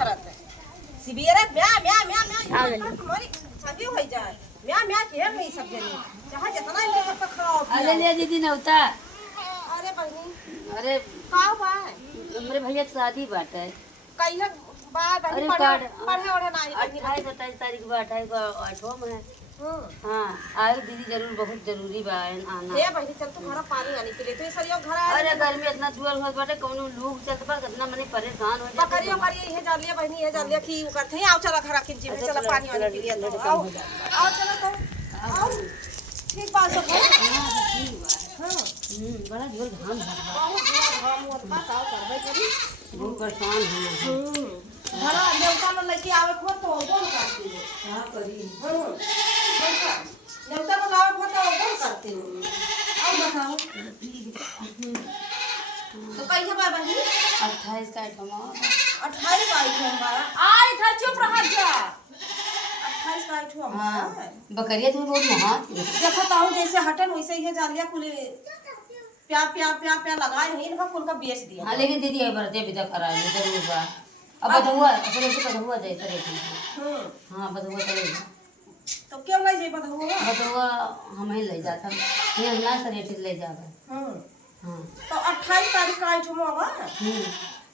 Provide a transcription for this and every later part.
धरत है सिबियरे म्या म्या म्या म्या तुम्हारी सभी हो जाए म्या म्या के नहीं सब जनी जहां जितना ले सब खाओ अरे ले दीदी नौता। अरे बहनी अरे का बा हमरे भैया के शादी बाटे। कइला बाद अरे पढ़े पढ़े ओढ़े नहीं 28-27 तारीख बा 28 को 8वां में है। हाँ आयो दीदी जरूर बहुत जरूरी बा आना। ले बहनी चल तू घर पानी आने के लिए तो सरियो घर आ अरे घर में इतना दुआर होत बाटे कौनो लोग चलत बा कितना मने परेशान हो जाते। बकरियों करिए ये जान लिया बहनी ये जान लिया कि वो करते हैं आओ चला घर के जिम में चला पानी वाले के लिए तो आओ आओ चलो तो आओ ठीक बात है हां बड़ा जोर घाम है। बहुत जोर घाम होत बा आओ करबे करी बहुत परेशान है। घरा देवता में लेके आवे खो तो बोल करती है हां करी देवता में लावे खो तो बोल करती हूं आओ बताओ तो कई बार बनी 28 का ठमा 28 आई थे हमारा आई था चुप रह जा 28 का आई थे हमारा बकरिया तो बहुत महान देखो ताऊ जैसे हटन वैसे ही जान लिया कुल प्या प्या प्या प्या लगाए हैं इनका कुल का बेच दिया हां लेकिन दीदी ये बरते भी तक कराए जरूर बा। अब बधुआ अपने से बधुआ जाए करे। हां बधुआ चलेगा तो क्यों नहीं जाए बधुआ बधुआ हम ही ले जाता ये ना सरेट ले जावे। हां तो 28 तारीख का आई थे मोवा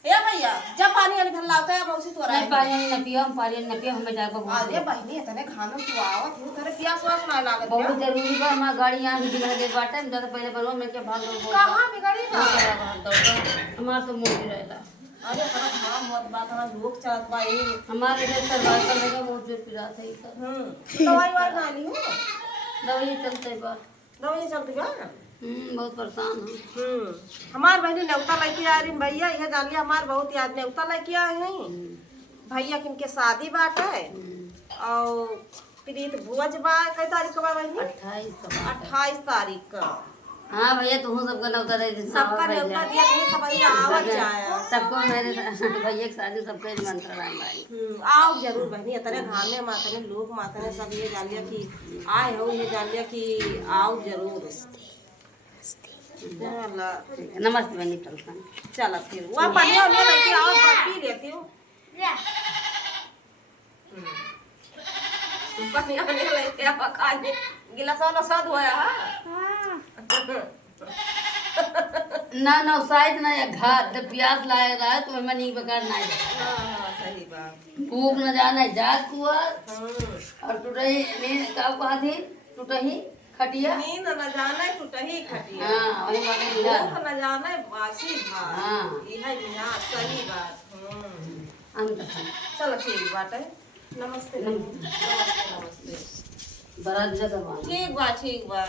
ए भैया जब पानी वाली भर लाता है मौसी तोरा नहीं पानी न पियो हम पानी न पियो हमें जाके बहुत अरे बहनी इतने खाना तू आवत है तेरे प्यास वास ना लागत बहुत जरूरी बा हमार गाड़ी यहां भी बिगड़ गई बाटे हम तो पहले बनवा में के भाग दो कहां बिगड़ी बा हमार तो मोटी रहला। अरे बड़ा धाम मत बात ना लोग चलत बा ई हमारे इधर सरवाइव करने का बहुत जोर पिरा था इधर। दवाई वाई ना ली हो दवाई चलते बा दवाई चलती बा बहुत परेशान हूं। हमार बहनी नेवता लेके आ रही भैया यह जान लिया हमार बहुत याद नेवता लेके आए हैं भैया किनके शादी बाटे और प्रीत भुवज बा कई तारीख बा बहनी 28 तारीख का। हाँ भैया तुम सबका नौता रहे सबका नेवता दिया नहीं सब भैया आवत जाए सबको मेरे भैया के शादी सबके निमंत्रण आए भाई। आओ जरूर बहनी इतने घामे मातने लोग मातने सब ये जान लिया कि आए हो ये जान लिया कि आओ जरूर। नमस्ते बहनी टलसन चलो फिर वहाँ पानी वाले लेके आओ पी लेती हूँ पानी वाले लेके आओ खाने गिलास वाला स्वाद होया ना ना शायद ना घाट जब प्यास लाए रहा तो मैं नहीं बकार ना सही बात भूख न जाना जात कुआ और टूटही नींद का कहा थी टूटही खटिया नींद न जाने टूटही खटिया हां वही वाले मिला भूख न जाने बासी भात हां यह मियां सही बात अंत चलो ठीक बात है नमस्ते नमस्ते बड़ा जगह ठीक बा